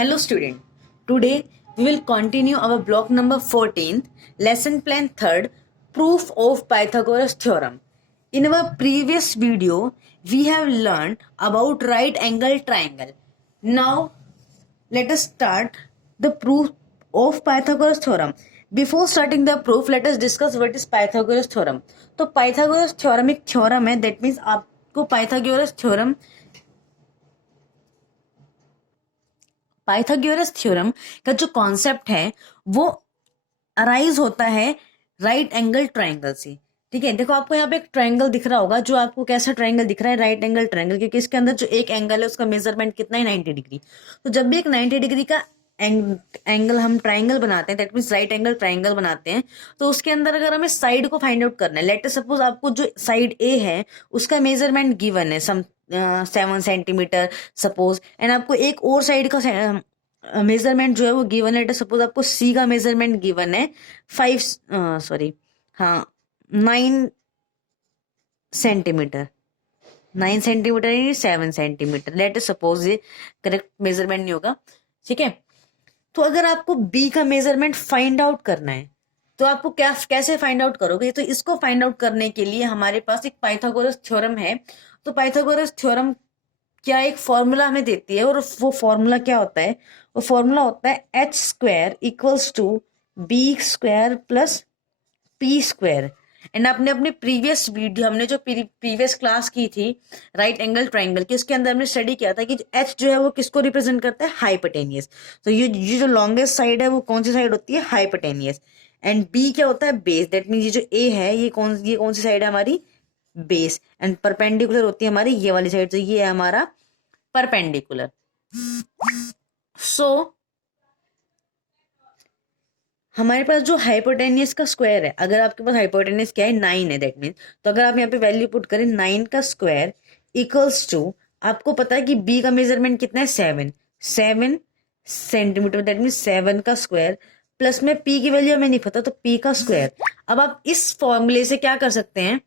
Hello student, today we will continue our block number 14, lesson plan 3rd, proof of Pythagoras theorem. In our previous video, we have learned about right angle triangle. Now, let us start the proof of Pythagoras theorem. Before starting the proof, let us discuss what is Pythagoras theorem. तो Pythagoras theorem एक theorem है, that means आपको Pythagoras theorem का जो concept है वो arise होता है राइट एंगल ट्राइंगल से। ठीक है, देखो आपको यहाँ पे एक ट्राइंगल दिख रहा होगा, जो आपको कैसा ट्राइंगल दिख रहा है, राइट एंगल ट्राइंगल, क्योंकि इसके अंदर जो एक एंगल है उसका मेजरमेंट कितना है, 90 डिग्री। तो जब भी एक 90 डिग्री का एंगल हम ट्राइंगल बनाते हैं, that means right angle triangle बनाते हैं, तो उसके अंदर अगर हमें साइड को फाइंड आउट करना है, लेट सपोज आपको जो साइड ए है उसका मेजरमेंट गिवन है 7 सेंटीमीटर सपोज, एंड आपको एक और साइड का मेजरमेंट जो है वो गिवन है, सपोज आपको सी का मेजरमेंट गिवन है 9 centimetre, 9 centimetre 7 centimetre, let suppose ये करेक्ट मेजरमेंट नहीं होगा। ठीक है, तो अगर आपको बी का मेजरमेंट फाइंड आउट करना है तो आपको कैसे फाइंड आउट करोगे? तो इसको फाइंड आउट करने के लिए हमारे पास एक पाइथागोरस थ्योरम है। तो पाइथागोरस थ्योरम क्या एक फॉर्मूला हमें देती है, और वो फॉर्मूला क्या होता है? वो फॉर्मूला होता है H square equals to B square plus P square. And आपने अपने प्रीवियस वीडियो, हमने जो प्रीवियस क्लास की थी राइट एंगल ट्राइंगल की, उसके अंदर हमने स्टडी किया था कि एच जो है वो किसको रिप्रेजेंट करता है, हाइपोटेनियस। तो ये जो लॉन्गेस्ट साइड है वो कौन सी साइड होती है, हाइपोटेनियस। एंड बी क्या होता है, बेस, दैट मीन ये जो ए है ये कौन सी साइड है हमारी, बेस। एंड परपेंडिकुलर होती है हमारी ये वाली साइड, तो ये है हमारा परपेंडिकुलर। सो हमारे पास जो हाइपोटेनियस का स्क्वायर है, अगर आपके पास हाइपोटेनियस क्या है, 9 है, दैट मीन, तो अगर आप यहाँ पे वैल्यू पुट करें 9 का स्क्वायर इक्वल्स टू, आपको पता है कि बी का मेजरमेंट कितना है, 7 सेंटीमीटर, दैट मीन 7 का स्क्वायर प्लस में पी की वैल्यू हमें नहीं पता तो पी का स्क्वायर। अब आप इस फॉर्मूले से क्या कर सकते हैं,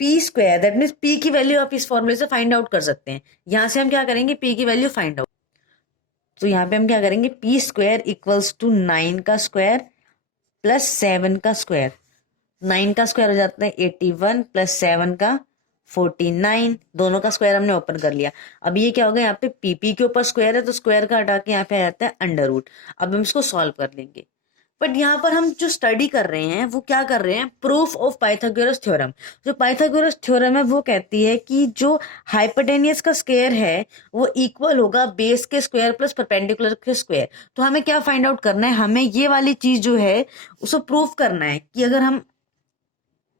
P square, that mean P की वैल्यू आप इस फॉर्मूले से फाइंड आउट कर सकते हैं। यहां से हम क्या करेंगे, पी की वैल्यू फाइंड आउट, तो यहाँ पे हम क्या करेंगे, पी स्क्वायर इक्वल्स टू 9 का स्क्वायर प्लस 7 का स्क्वायर। 9 का स्क्वायर हो जाता है 81 प्लस 7 का 49, दोनों का स्क्वायर हमने ओपन कर लिया। अब ये क्या होगा, यहाँ पे पी के ऊपर स्क्वायर है तो स्क्वायर का हटा के यहाँ पे आ जाता है अंडर रूट। अब हम इसको सॉल्व कर लेंगे, बट यहाँ पर हम जो स्टडी कर रहे हैं वो क्या कर रहे हैं, प्रूफ ऑफ पाइथागोरस थ्योरम। जो पाइथागोरस थ्योरम है वो कहती है कि जो हाइपोटेनियस का स्क्वायर है वो इक्वल होगा बेस के स्क्वायर प्लस परपेंडिकुलर के स्क्वायर। तो हमें क्या फाइंड आउट करना है, हमें ये वाली चीज जो है उसको प्रूफ करना है कि अगर हम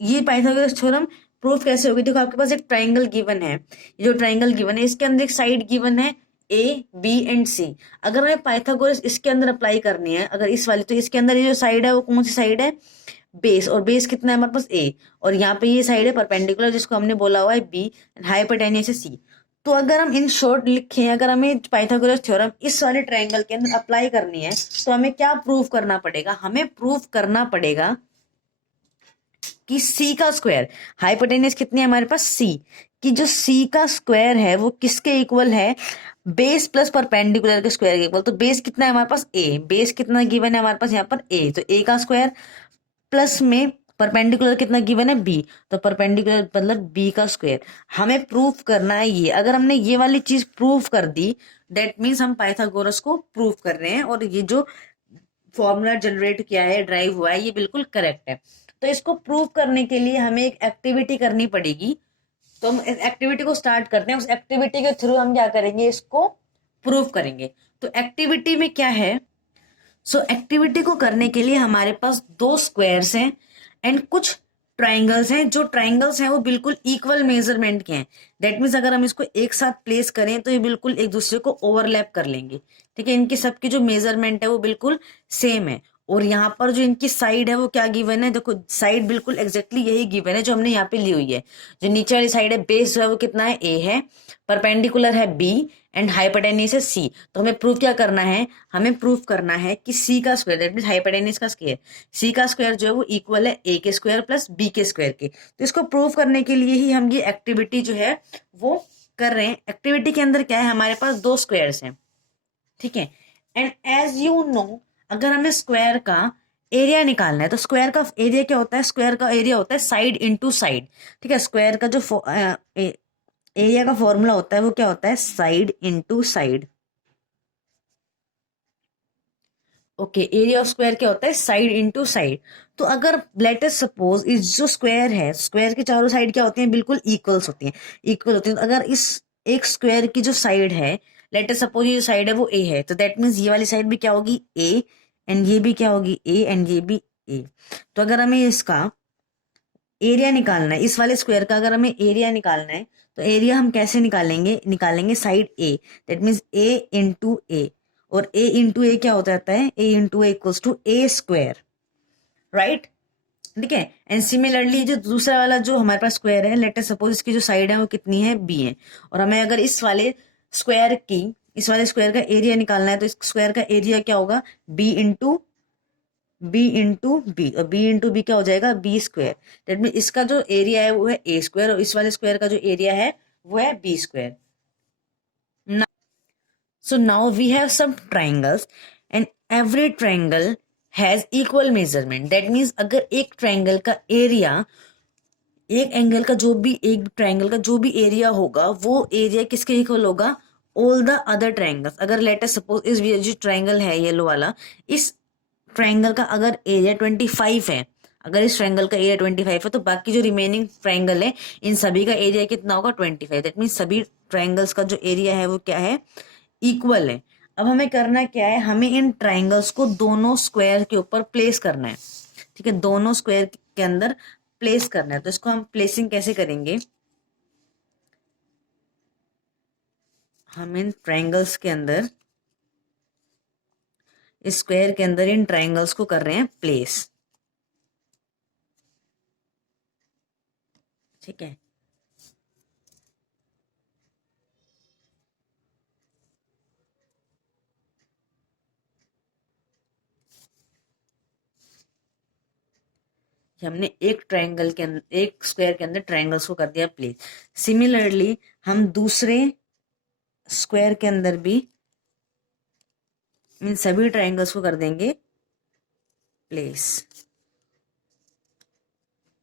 ये पाइथागोरस थ्योरम प्रूफ कैसे होगी। देखो आपके पास एक ट्राइंगल गिवन है, ये जो ट्राइंगल गिवन है इसके अंदर एक साइड गिवन है ए बी एंड सी। अगर हमें पाइथागोरस इसके अंदर अप्लाई करनी है, अगर इस वाली, तो इसके अंदर ये जो साइड है वो कौन सी साइड है, बेस, और बेस कितना है हमारे पास ए, और यहाँ पे ये साइड है परपेंडिकुलर जिसको हमने बोला हुआ है बी, हाइपोटेनियस है सी। तो अगर हम इन शॉर्ट लिखें, अगर हमें पाइथागोरस थ्योरम इस वाले ट्राइंगल के अंदर अप्लाई करनी है तो हमें क्या प्रूव करना पड़ेगा, हमें प्रूव करना पड़ेगा कि सी का स्क्वायर, हाइपोटेनियस कितनी है हमारे पास, सी, कि जो सी का स्क्वायर है वो किसके इक्वल है, बेस प्लस परपेंडिकुलर के स्क्वायर के इक्वल। तो बेस कितना है हमारे पास, ए, बेस कितना गिवन है हमारे पास यहाँ पर ए, तो ए का स्क्वायर प्लस में परपेंडिकुलर कितना गिवन है, बी, तो परपेंडिकुलर मतलब बी का स्क्वायर। हमें प्रूफ करना है ये, अगर हमने ये वाली चीज प्रूफ कर दी दैट मीन्स हम पाइथागोरस को प्रूफ कर रहे हैं, और ये जो फॉर्मूला जनरेट किया है, ड्राइव हुआ है, ये बिल्कुल करेक्ट है। तो इसको प्रूव करने के लिए हमें एक एक्टिविटी करनी पड़ेगी, तो हम इस एक्टिविटी को स्टार्ट करते हैं। उस एक्टिविटी के थ्रू हम क्या करेंगे, इसको प्रूव करेंगे। तो एक्टिविटी में क्या है, सो एक्टिविटी को करने के लिए हमारे पास 2 स्क्वायर्स हैं एंड कुछ ट्राइंगल्स हैं। जो ट्राइंगल्स हैं वो बिल्कुल इक्वल मेजरमेंट के हैं, दैट मीन्स अगर हम इसको एक साथ प्लेस करें तो ये बिल्कुल एक दूसरे को ओवरलैप कर लेंगे। ठीक है, इनकी सबकी जो मेजरमेंट है वो बिल्कुल सेम है, और यहाँ पर जो इनकी साइड है वो क्या गिवन है, देखो साइड बिल्कुल एग्जैक्टली यही गिवन है जो हमने यहाँ पे ली हुई है। जो नीचे वाली साइड है, बेस जो है वो कितना है, ए है, परपेंडिकुलर है बी, एंड हाइपोटेनियस है सी। तो हमें प्रूफ क्या करना है, हमें प्रूफ करना है कि सी का स्क्वायर, दैट मीन हाइपोटेनियस का स्क्वायर, सी का स्क्वायर जो है वो इक्वल है ए के स्क्वायर प्लस बी के स्क्वायर के। तो इसको प्रूफ करने के लिए ही हम ये एक्टिविटी जो है वो कर रहे हैं। एक्टिविटी के अंदर क्या है, हमारे पास 2 स्क्वायर्स हैं, ठीक है। एंड एज यू नो, अगर हमें स्क्वायर का एरिया निकालना है तो स्क्वायर का एरिया क्या होता है, स्क्वायर का एरिया होता है साइड इनटू साइड। ठीक है, स्क्वायर का जो एरिया का फॉर्मूला होता है वो क्या होता है, side into side. Okay, area of square क्या होता है, साइड इनटू साइड। तो अगर लेट अस सपोज इस जो स्क्वायर है, स्क्वायर के चारों साइड क्या होती हैं, बिल्कुल इक्वल्स होती हैं, इक्वल होती हैं। तो अगर इस एक स्क्वायर की जो साइड है, लेट अस सपोज ये जो साइड है वो ए है, तो दैट मीन्स ये वाली साइड भी क्या होगी, ए, एंड ये भी क्या होगी, ए, एंड ये भी ए। तो अगर हमें इसका एरिया निकालना है, इस वाले स्क्वायर का अगर हमें एरिया निकालना है, तो एरिया हम कैसे निकालेंगे, निकालेंगे side a, that means a into a. और ए इंटू ए क्या हो जाता है, a into a equals to a square, right. ठीक है। एंड सिमिलरली जो दूसरा वाला जो हमारे पास स्क्वायर है, लेट अस सपोज इसकी जो साइड है वो कितनी है, बी है, और हमें अगर इस वाले स्क्वायर का एरिया निकालना है, तो इस स्क्वायर का एरिया क्या होगा, बी इंटू बी, और बी इंटू बी क्या हो जाएगा, बी स्क्वायर। दैट मीन इसका जो एरिया है वो है ए स्क्वायर, और इस वाले स्क्वायर का जो एरिया है वो है B square. So now we have some triangles and every triangle has equal measurement. That means अगर एक ट्रायंगल का एरिया, एक ट्रायंगल का जो भी एरिया होगा वो एरिया किसके इक्वल होगा, ऑल द अदर ट्रायंगल्स। अगर लेट अस सपोज इस जो ट्रायंगल है येलो वाला, इस ट्रायंगल का अगर एरिया 25 है, अगर इस ट्रायंगल का एरिया 25 है, तो बाकी जो रिमेनिंग ट्रायंगल है इन सभी का एरिया कितना होगा, 25। दैट मीन सभी ट्रायंगल्स का जो एरिया है वो क्या है, इक्वल है। अब हमें करना क्या है, हमें इन ट्राइंगल्स को दोनों स्क्वायर के ऊपर प्लेस करना है। ठीक है, दोनों स्क्वायर के अंदर प्लेस करना है। तो इसको हम प्लेसिंग कैसे करेंगे, हम इन ट्राइंगल्स के अंदर, इस स्क्वायर के अंदर इन ट्राइंगल्स को कर रहे हैं प्लेस। ठीक है, हमने एक ट्रायंगल के अंदर, एक स्क्वायर के अंदर ट्रायंगल्स को कर दिया प्लेस। सिमिलरली हम दूसरे स्क्वायर के अंदर भी इन सभी ट्रायंगल्स को कर देंगे प्लेस।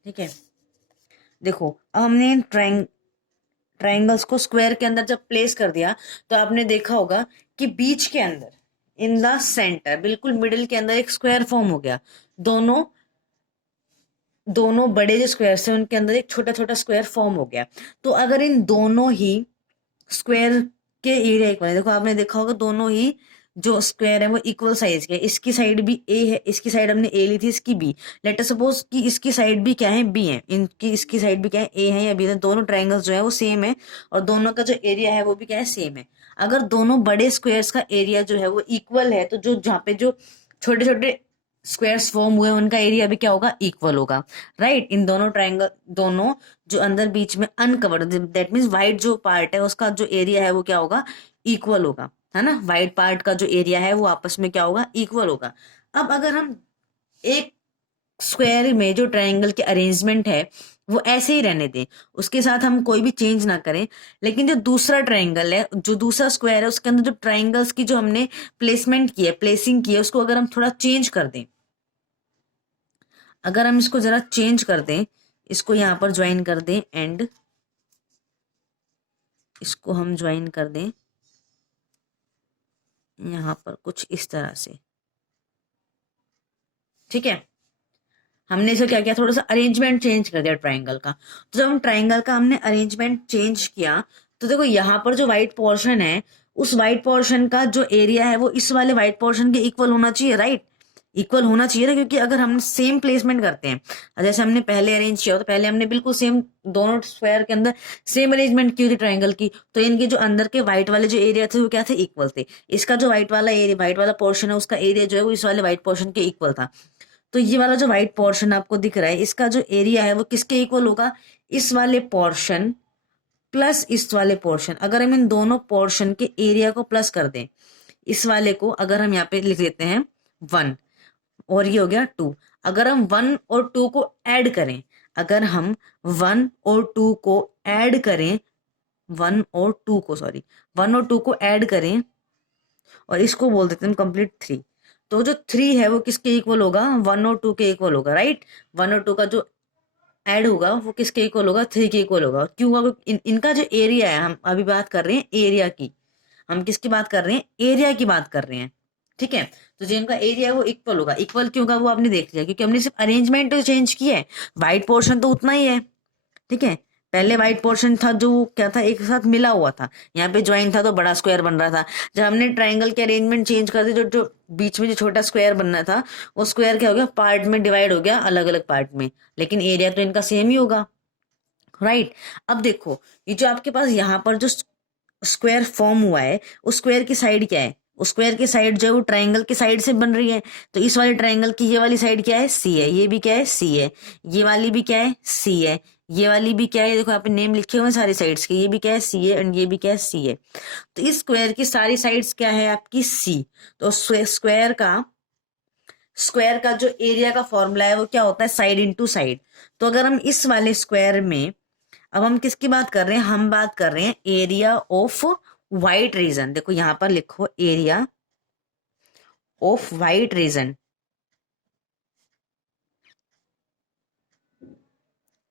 ठीक है, देखो अब हमने इन ट्रायंगल्स को स्क्वायर के अंदर जब प्लेस कर दिया, तो आपने देखा होगा कि बीच के अंदर, इन द सेंटर, बिल्कुल मिडिल के अंदर एक स्क्वायर फॉर्म हो गया। दोनों दोनों बड़े जो स्क्वायर्स हैं उनके अंदर एक छोटा छोटा स्क्वायर फॉर्म हो गया। तो अगर इन दोनों ही स्क्वायर के एरिया इक्वल है, देखो आपने देखा होगा दोनों ही जो स्क्वायर है वो इक्वल साइज के, इसकी साइड भी ए है, इसकी साइड हमने ए ली थी, इसकी बी। लेट अस सपोज कि इसकी साइड भी क्या है, बी है, इनकी इसकी साइड भी क्या है, ए है या बी है। दोनों ट्रायंगल्स जो है वो सेम है, और दोनों का जो एरिया है वो भी क्या है, सेम है। अगर दोनों बड़े स्क्वायर्स का एरिया जो है वो इक्वल है, तो जो जहाँ पे जो छोटे छोटे स्क्वायर्स फॉर्म हुए उनका एरिया भी क्या होगा, इक्वल होगा, राइट। इन दोनों ट्रायंगल, दोनों जो अंदर बीच में अनकवर्ड, दैट मीन्स व्हाइट जो पार्ट है उसका जो एरिया है वो क्या होगा, इक्वल होगा, है ना। व्हाइट पार्ट का जो एरिया है वो आपस में क्या होगा, इक्वल होगा। अब अगर हम एक स्क्वायर में जो ट्रायंगल के अरेंजमेंट है वो ऐसे ही रहने दें, उसके साथ हम कोई भी चेंज ना करें, लेकिन जो दूसरा ट्रायंगल है, जो दूसरा स्क्वायर है, उसके अंदर जो ट्रायंगल्स की जो हमने प्लेसमेंट की है, प्लेसिंग की है, उसको अगर हम थोड़ा चेंज कर दें, अगर हम इसको जरा चेंज कर दें, इसको यहां पर ज्वाइन कर दें, एंड इसको हम ज्वाइन कर दें यहां पर कुछ इस तरह से। ठीक है, हमने इसे क्या किया, थोड़ा सा अरेंजमेंट चेंज कर दिया ट्रायंगल का। तो जब हम ट्रायंगल का हमने अरेंजमेंट चेंज किया, तो देखो यहाँ पर जो व्हाइट पोर्शन है, उस व्हाइट पोर्शन का जो एरिया है वो इस वाले व्हाइट पोर्शन के इक्वल होना चाहिए, राइट। इक्वल होना चाहिए ना, क्योंकि अगर हम सेम प्लेसमेंट करते हैं, जैसे हमने पहले अरेंज किया, तो पहले हमने बिल्कुल सेम दोनों स्क्वायर के अंदर सेम अरेंजमेंट की थी ट्रायंगल की, तो इनके जो अंदर के व्हाइट वाले जो एरिया थे वो क्या थे, इक्वल थे। इसका जो व्हाइट वाला एरिया, व्हाइट वाला पोर्शन है, उसका एरिया जो है वो इस वाले व्हाइट पोर्शन के इक्वल था। तो ये वाला जो व्हाइट पोर्शन आपको दिख रहा है, इसका जो एरिया है वो किसके इक्वल होगा, इस वाले पोर्शन प्लस इस वाले पोर्शन। अगर हम इन दोनों पोर्शन के एरिया को प्लस कर दें, इस वाले को अगर हम यहाँ पे लिख देते हैं 1, और ये हो गया 2। अगर हम 1 और 2 को ऐड करें, अगर हम 1 और 2 को ऐड करें, 1 और 2 को, सॉरी, 1 और 2 को ऐड करें, और इसको बोल देते हैं हम कंप्लीट 3। तो जो 3 है वो किसके इक्वल होगा, 1 और 2 के इक्वल होगा, राइट। 1 और 2 का जो ऐड होगा वो किसके इक्वल होगा, 3 के इक्वल होगा। क्यों होगा, इनका जो एरिया है, हम अभी बात कर रहे हैं एरिया की, हम किसकी बात कर रहे हैं, एरिया की बात कर रहे हैं, ठीक है। तो जो इनका एरिया है वो इक्वल होगा। इक्वल क्यों होगा वो आपने देख लिया, क्योंकि हमने सिर्फ अरेंजमेंट तो चेंज किया है, वाइट पोर्शन तो उतना ही है, ठीक है। पहले वाइट पोर्शन था जो क्या था, एक साथ मिला हुआ था, यहाँ पे ज्वाइन था तो बड़ा स्क्वायर बन रहा था। जब हमने ट्राइंगल के अरेंजमेंट चेंज कर दी, जो जो बीच में जो छोटा स्क्वायर बनना था, वो स्क्वायर क्या हो गया, पार्ट में डिवाइड हो गया, अलग अलग पार्ट में, लेकिन एरिया तो इनका सेम ही होगा, राइट। अब देखो, ये जो आपके पास यहाँ पर जो स्क्वायर फॉर्म हुआ है, उस स्क्वायर की साइड क्या है, उस स्क्वायर की साइड जो है वो ट्राइंगल की साइड से बन रही है। तो इस वाले ट्राइंगल की ये वाली साइड क्या है, सी है, ये भी क्या है, सी है, ये वाली भी क्या है, सी है, ये वाली भी क्या है, देखो यहाँ पे नेम लिखे हुए हैं सारी साइड्स के, ये भी क्या है, सी है, एंड ये भी क्या है, सी है। तो इस स्क्वायर की सारी साइड्स क्या है आपकी, सी। तो स्क्वायर का जो एरिया का फॉर्मूला है वो क्या होता है, साइड इंटू साइड। तो अगर हम इस वाले स्क्वायर में, अब हम किसकी बात कर रहे हैं, हम बात कर रहे हैं एरिया ऑफ वाइट रीजन। देखो यहां पर लिखो एरिया ऑफ वाइट रीजन,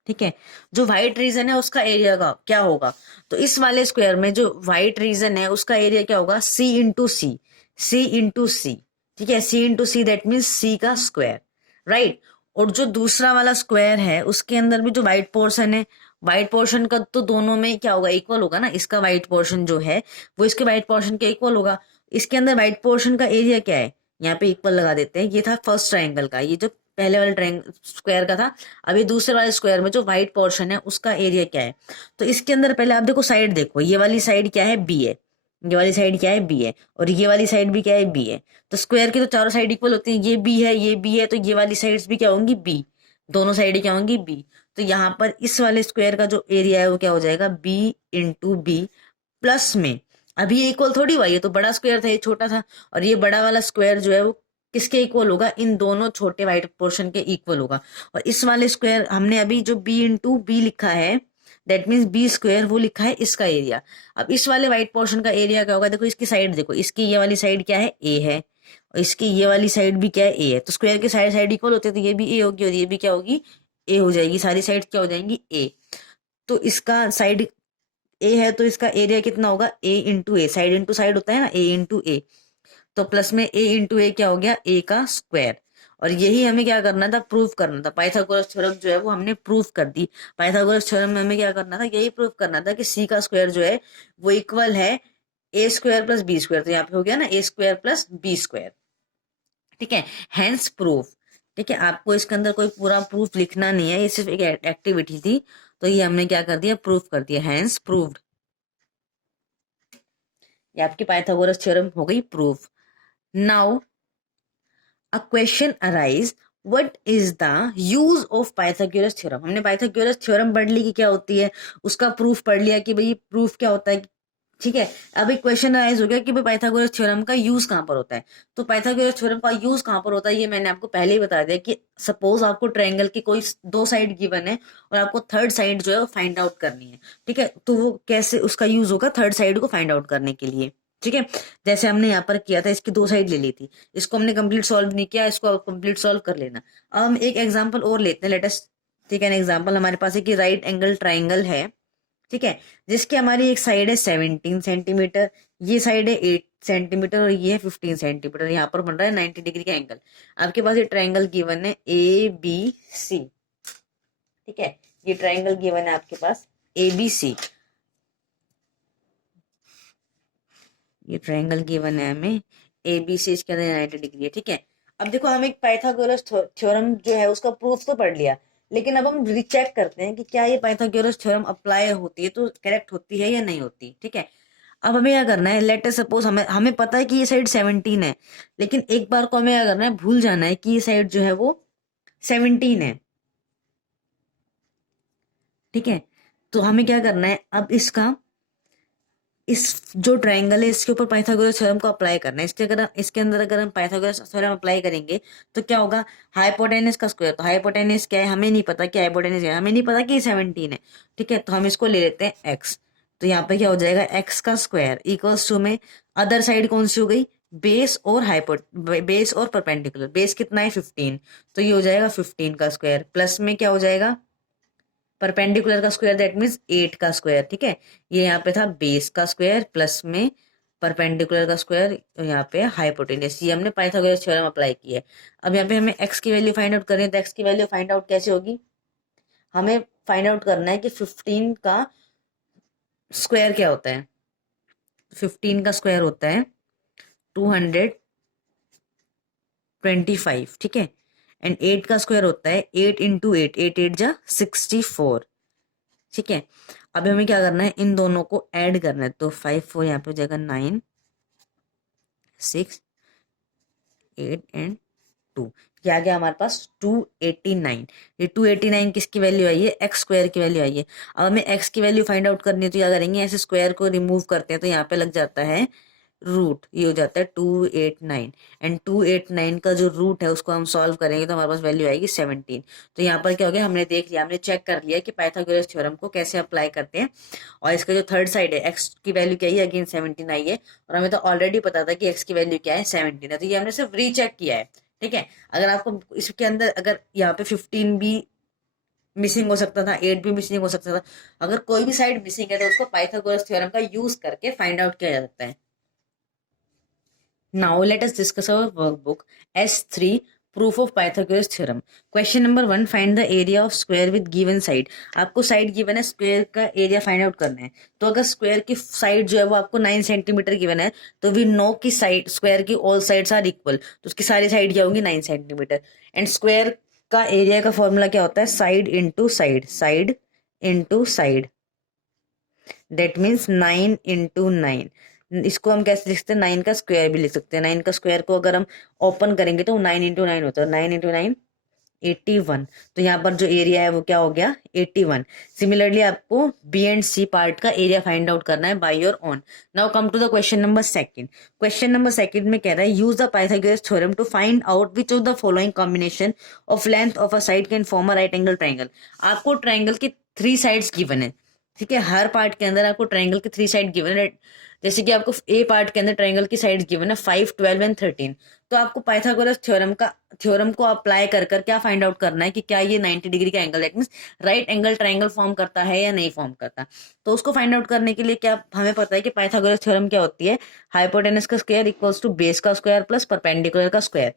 ठीक है। जो व्हाइट रीजन है उसका एरिया का क्या होगा, तो इस वाले स्क्वायर में जो व्हाइट रीजन है उसका एरिया क्या होगा, सी इंटू सी, सी इंटू सी, ठीक है, सी इंटू सी, दैट मीन्स सी का स्क्वायर, राइट। और जो दूसरा वाला स्क्वायर है उसके अंदर भी जो व्हाइट पोर्शन है, व्हाइट पोर्शन का तो दोनों में क्या होगा, इक्वल होगा ना। इसका व्हाइट पोर्शन जो है वो इसके व्हाइट पोर्शन के इक्वल होगा। इसके अंदर व्हाइट पोर्शन का एरिया क्या है, यहाँ पे इक्वल लगा देते हैं। ये था फर्स्ट ट्राइंगल का, ये जो पहले वाले ट्राइंगल स्क्वायर का था। अभी दूसरे वाले स्क्वायर में जो व्हाइट पोर्शन है उसका एरिया क्या है। तो इसके अंदर पहले आप देखो साइड देखो, ये वाली साइड क्या है, बी है, ये वाली साइड क्या है, बी है, और ये वाली साइड भी क्या है, बी है। तो स्क्वायर की तो चारों साइड इक्वल होती हैं, ये बी है, ये बी है, तो ये वाली साइड्स भी क्या होंगी, बी, दोनों साइड क्या होंगी, बी। तो यहाँ पर इस वाले स्क्वायर का जो एरिया है वो क्या हो जाएगा, बी इंटू बी, प्लस में अभी ये इक्वल थोड़ी हुआ, ये तो बड़ा स्क्वायर था, ये छोटा था, और ये बड़ा वाला स्क्वायर जो है वो किसके इक्वल होगा, इन दोनों छोटे व्हाइट पोर्शन के इक्वल होगा। और इस वाले स्क्वायर हमने अभी जो बी इंटू बी लिखा है, दैट मीन्स बी स्क्वायर, वो लिखा है इसका एरिया। अब इस वाले व्हाइट पोर्शन का एरिया क्या होगा, देखो इसकी साइड देखो, इसकी ये वाली साइड क्या है, ए है, और इसकी ये वाली साइड भी क्या है, ए है। तो स्क्वायर के साइड साइड इक्वल होते हैं, तो ये भी ए होगी और ये भी क्या होगी, ए हो जाएगी, सारी साइड क्या हो जाएंगी, ए। तो इसका साइड ए है तो इसका एरिया कितना होगा, ए इंटू ए, साइड इंटू साइड होता है ना, ए इंटू ए। तो प्लस में ए इंटू ए क्या हो गया, ए का स्क्वायर। और यही हमें क्या करना था, प्रूफ करना था। पाइथागोरस थ्योरम जो है वो हमने प्रूफ कर दी। पाइथागोरस थ्योरम में हमें क्या करना था, यही प्रूफ करना था कि सी का स्क्वायर जो है वो इक्वल है ए स्क्वायर प्लस बी स्क्वायर। तो यहाँ पे हो गया ना ए स्क्वायर प्लस बी स्क्वायर, ठीक है, हैंस प्रूफ। ठीक है, आपको इसके अंदर कोई पूरा प्रूफ लिखना नहीं है, ये सिर्फ एक एक्टिविटी थी, तो ये हमने क्या कर दिया, प्रूफ कर दिया, हैंस प्रूव्ड। ये आपकी पाइथागोरस थ्योरम हो गई proof. Now a question arise, what is the use of Pythagoras theorem. हमने पाइथागोरस थ्योरम पढ़ ली कि क्या होती है, उसका प्रूफ पढ़ लिया कि भाई प्रूफ क्या होता है, ठीक है। अब एक क्वेश्चन अराइज हो गया कि भाई पाइथागोरस थ्योरम का यूज कहाँ पर होता है। तो पाइथागोरस थ्योरम का यूज कहाँ पर होता है, ये मैंने आपको पहले ही बता दिया कि सपोज आपको ट्रायंगल की कोई दो साइड गिवन है और आपको थर्ड साइड जो है वो फाइंड आउट करनी है, ठीक है। तो वो कैसे उसका यूज होगा, थर्ड साइड को फाइंड आउट करने के लिए, ठीक है। जैसे हमने यहाँ पर किया था, इसकी दो साइड ले ली थी, इसको हमने कंप्लीट सॉल्व नहीं किया, इसको कंप्लीट सॉल्व कर लेना। अब हम एक एग्जांपल और लेते हैं, let us take an example. हमारे पास एक राइट एंगल ट्राइंगल है, ठीक है, जिसकी हमारी एक साइड है 17 सेंटीमीटर, ये साइड है 8 सेंटीमीटर और ये है 15 सेंटीमीटर। यहाँ पर बन रहा है 90 डिग्री का एंगल। आपके पास ये ट्राइंगल गिवन है ए बी सी, ठीक है, ये ट्राइंगल गिवन है आपके पास ए बी सी, ये ट्रायंगल गिवन है हमें ए बी सी, इसके अंदर 90 डिग्री है, ठीक है। अब देखो हम एक पाइथागोरस थ्योरम जो है उसका प्रूफ तो पढ़ लिया, लेकिन अब हम रिचेक करते हैं कि क्या ये पाइथागोरस थ्योरम अप्लाई होती है तो करेक्ट होती है या नहीं होती, ठीक है। अब हमें क्या करना है, लेट अस सपोज हमें हमें पता है कि ये साइड 17 है, लेकिन एक बार को हमें क्या करना है, भूल जाना है कि ये साइड जो है वो 17 है, ठीक है। तो हमें क्या करना है, अब इस जो ट्रायंगल है इसके ऊपर पाइथागोरस थ्योरम को अप्लाई करना है। इसके अंदर अगर हम पाइथागोरस थ्योरम अप्लाई करेंगे तो क्या होगा, हाइपोटेनस का स्क्वायर। तो हाइपोटेनस क्या है, हमें नहीं पता कि हाइपोटेनस क्या है, हमें नहीं पता कि 17 है, ठीक है। तो हम इसको ले लेते हैं एक्स। तो यहाँ पे क्या हो जाएगा, एक्स का स्क्वायर इक्वल्स टू में अदर साइड कौन सी हो गई, बेस और बेस और परपेंडिकुलर। बेस कितना है 15, तो ये हो जाएगा 15 का स्क्वायर, प्लस में क्या हो जाएगा परपेंडिकुलर का स्क्वायर, दैट मीन्स 8 का स्क्वायर। ठीक है, ये यहाँ पे था बेस का स्क्वायर प्लस में परपेंडिकुलर का स्क्वायर, यहाँ पे हाइपोटेन्यूस। ये हमने पाइथागोरस थ्योरम अप्लाई किया है। अब यहाँ पे हमें एक्स की वैल्यू फाइंड आउट करनी है, तो एक्स की वैल्यू फाइंड आउट कैसे होगी, हमें फाइंड आउट करना है कि 15 का स्क्वायर क्या होता है। 15 का स्क्वायर होता है 225, ठीक है, एंड 8 का स्क्वायर होता है 8 इंटू 8, 8 जा 64। ठीक है, अब हमें क्या करना है, इन दोनों को ऐड करना है, तो 5 4 यहाँ पे हो जाएगा 9 6 8 एंड 2, क्या गया हमारे पास 289। ये 289 किसकी वैल्यू आई है, एक्स स्क्वायर की वैल्यू आई है। अब हमें एक्स की वैल्यू फाइंड आउट करनी है, तो क्या करेंगे, ऐसे स्क्वायर को रिमूव करते हैं, तो यहाँ पे लग जाता है रूट, ये हो जाता है 289, एंड 289 का जो रूट है उसको हम सॉल्व करेंगे तो हमारे पास वैल्यू आएगी 17। तो यहाँ पर क्या हो गया, हमने देख लिया, हमने चेक कर लिया कि पाइथागोरस थ्योरम को कैसे अप्लाई करते हैं। और इसका जो थर्ड साइड है, एक्स की वैल्यू क्या है, अगेन 17 आई है, और हमें तो ऑलरेडी पता था कि एक्स की वैल्यू क्या है 17 है, तो ये हमने सिर्फ रीचेक किया है। ठीक है, अगर आपको इसके अंदर अगर यहाँ पे 15 भी मिसिंग हो सकता था, 8 भी मिसिंग हो सकता था, अगर कोई भी साइड मिसिंग है तो उसको पाइथागोरस थ्योरम का यूज करके फाइंड आउट किया जा सकता है। Now let us discuss our workbook S3 proof of Pythagoras theorem. Question number 1, find the area of square with given side. आपको साइड गिवन है, स्क्वायर का एरिया फाइंड आउट करना है। तो अगर स्क्वायर की साइड जो है वो आपको 9 सेंटीमीटर गिवन है, तो वी नो की साइड स्क्वायर की ऑल साइड्स आर इक्वल, तो उसकी सारी साइड क्या होंगी 9 सेंटीमीटर। एंड स्क्वायर का एरिया का फॉर्मूला क्या होता है, side into side, side into side, that means 9 into 9। इसको हम कैसे लिख सकते हैं, 9 का स्क्वायर भी लिख सकते हैं। 9 का स्क्वायर को अगर हम ओपन करेंगे तो 9 इंटू 9 होता है, 9 इंटू 9 81। तो यहाँ पर जो एरिया है वो क्या हो गया 81। सिमिलरली आपको बी एंड सी पार्ट का एरिया फाइंड आउट करना है by your own. Now come to the question number second. Question number second में कह रहा है, use the Pythagoras theorem to find out which of the following combination of length of a side can form a right angle triangle. आपको triangle की 3 sides given है। ठीक है, हर part के अंदर आपको ट्राइंगल की 3 साइड गिवन है। जैसे कि आपको ए पार्ट के अंदर ट्राइंगल की साइड्स गिवन है 5 12 एंड 13। तो आपको पाइथागोरस थ्योरम को अप्लाई कर क्या फाइंड आउट करना है कि क्या ये 90 डिग्री का angle, that means right angle triangle form करता है या नहीं फॉर्म करता। तो उसको फाइंड आउट करने के लिए क्या हमें पता है कि पाइथागोरस थ्योरम क्या होती है, हाइपोटेनस का स्क्वायर इक्वल्स टू बेस का स्क्वायर प्लस परपेंडिकुलर का स्क्वायर।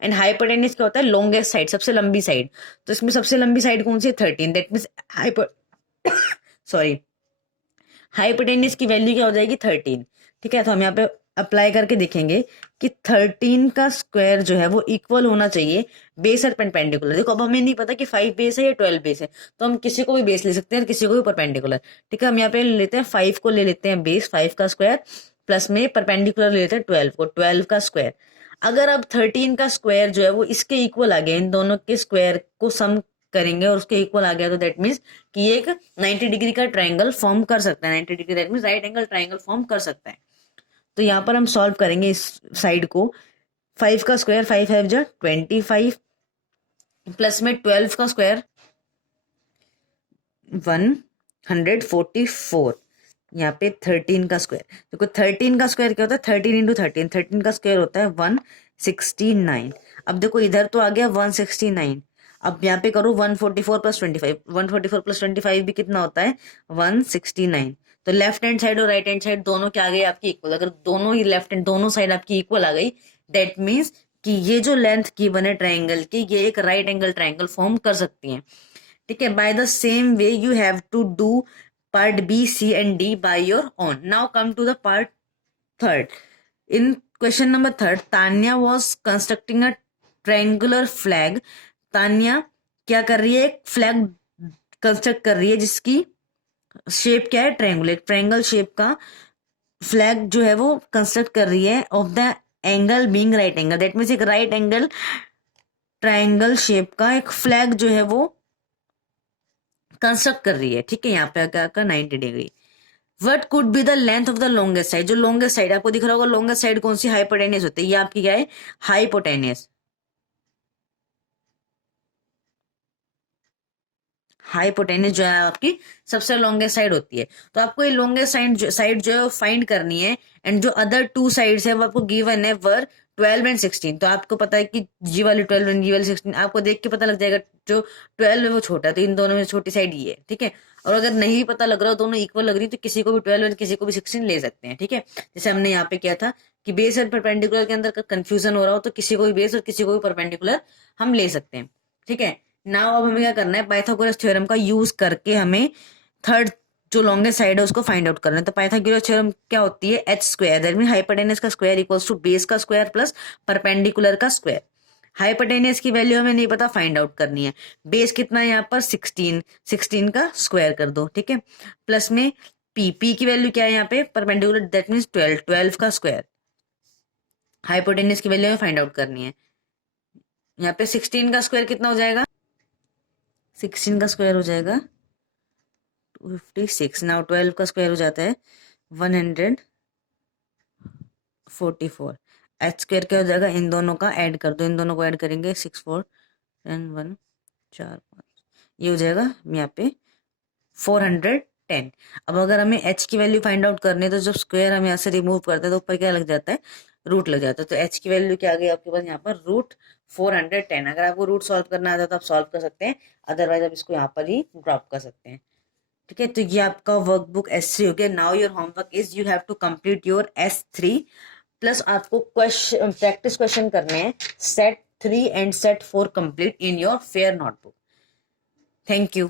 एंड हाइपोटेनस क्या होता है, लॉन्गेस्ट साइड, सबसे लंबी साइड। तो इसमें सबसे लंबी साइड कौन सी है 13, दैट मीन्स सॉरी हाइपोटेन्यूस की वैल्यू क्या हो जाएगी 13। ठीक है, तो हम यहाँ पे अप्लाई करके देखेंगे कि 13 का स्क्वायर जो है वो इक्वल होना चाहिए बेस और परपेंडिकुलर। देखो अब हमें नहीं पता कि 5 बेस है या 12 बेस है, तो हम किसी को भी बेस ले सकते हैं और किसी को भी परपेंडिकुलर। ठीक है, हम यहाँ पे ले लेते हैं 5 को, ले लेते हैं बेस 5 का स्क्वायर, प्लस में परपेंडिकुलर ले लेते हैं 12 को, 12 का स्क्वायर। अगर अब 13 का स्क्वायर जो है वो इसके इक्वल आ गया, इन दोनों के स्क्वायर को सम करेंगे और उसके इक्वल आ गया, तो दैट मीन्स कि ये एक 90 डिग्री का ट्राइंगल फॉर्म कर सकता है। 90 degree that means right angle triangle form कर सकता है। तो यहाँ पर हम सॉल्व करेंगे इस साइड को। 5 का स्क्वायर 5 5 जा 25, प्लस में 12 का स्क्वायर 144, यहाँ पे 13 का स्क्वायर। देखो 13 का स्क्वायर क्या होता है, 13 इंटू 13, 13 का स्क्वायर होता है 169। अब देखो इधर तो आ गया 169, अब यहाँ पे करो 144 प्लस 25, 144 प्लस 25 भी कितना होता है 169। तो लेफ्ट हैंड साइड और राइट हैंड साइड दोनों क्या आ गई आपकी इक्वल। अगर दोनों ही लेफ्ट हैंड दोनों साइड आपकी इक्वल आ गई, दैट मीन्स कि ये जो लेंथ की बने ट्राइंगल की, ये एक राइट एंगल ट्राइंगल फॉर्म कर सकती है। ठीक है, by the same way you have to do part B, C and D by your own. Now come to the part third. In question number third, Tanya was constructing a triangular flag. Tanya क्या कर रही है, एक flag construct कर रही है जिसकी shape क्या है ट्रायंगुलर, ट्रायंगल शेप का फ्लैग जो है वो कंस्ट्रक्ट कर रही है of the angle being right angle, that means एक राइट एंगल ट्रायंगल शेप का एक फ्लैग जो है वो कंस्ट्रक्ट कर रही है। ठीक है, यहाँ पे आकर 90 degree. What could be the length of the longest side, जो लॉन्गेस्ट साइड आपको दिख रहा होगा, लॉन्गेस्ट साइड कौन सी हाइपोटेनियस होती है, ये आपकी क्या है हाइपोटेनियस। हाइपोटेन्यूज जो है आपकी सबसे लॉन्गेस्ट साइड होती है। तो आपको ये लॉन्गेस्ट साइड जो है वो फाइंड करनी है, एंड जो अदर टू साइड्स है वो आपको गिवन है वर 12 एंड 16। तो आपको पता है कि जी वाली 12 एंड जी वाली 16, आपको देख के पता लग जाएगा जो 12 है वो छोटा है, तो इन दोनों में छोटी साइड ये है, ठीक है। और अगर नहीं पता लग रहा, दोनों इक्वल लग रही, तो किसी को भी 12 और किसी को भी 16 ले सकते हैं, ठीक है। जैसे हमने यहाँ पे किया था कि बेस और परपेंडिकुलर के अंदर कंफ्यूजन हो रहा हो तो किसी को भी बेस और किसी को भी परपेंडिकुलर हम ले सकते हैं, ठीक है। नाउ अब हमें क्या करना है, पाइथागोरस थ्योरम का यूज करके हमें थर्ड जो लॉन्गेस्ट साइड है उसको फाइंड आउट करना है। तो पाइथागोरस थ्योरम क्या होती है, H square, that mean hypotenuse का स्क्वायर इक्वल्स टू बेस का स्क्वायर प्लस परपेंडिकुलर का स्क्वायर। हाइपोटेनस की वैल्यू हमें नहीं पता, फाइंड आउट करनी है। बेस कितना है यहाँ पर 16, 16 का स्क्वायर कर दो, ठीक है। प्लस में पी की वैल्यू क्या है यहाँ पे, परपेंडिकुलर, दैट मीन्स 12, 12 का स्क्वायर। हाइपोटेनस की वैल्यू हमें फाइंड आउट करनी है। यहाँ पे 16 का स्क्वायर कितना हो जाएगा, 16 का स्क्वायर हो जाएगा 256। नाउ 12 का स्क्वायर हो जाता है 144। एच स्क्वायर क्या हो जाएगा, इन दोनों का ऐड कर दो, इन दोनों को ऐड करेंगे 6 4 10 1 4 5, ये हो जाएगा यहाँ पे 410। अब अगर हमें एच की वैल्यू फाइंड आउट करनी है तो जब स्क्वायर हम यहाँ से रिमूव करते हैं तो ऊपर क्या लग जाता है, रूट लग जाता है। तो एच की वैल्यू क्या आ गई आपके पास यहाँ पर, रूट 410। अगर आपको रूट सॉल्व करना आता है तो आप सॉल्व कर सकते हैं, अदरवाइज आप इसको यहाँ पर ही ड्रॉप कर सकते हैं, ठीक है। तो ये आपका वर्कबुक S3 हो गया। Now your homework is you have to complete your S3, plus आपको क्वेश्चन प्रैक्टिस क्वेश्चन करने हैं set 3 and set 4 complete in your fair notebook. Thank you.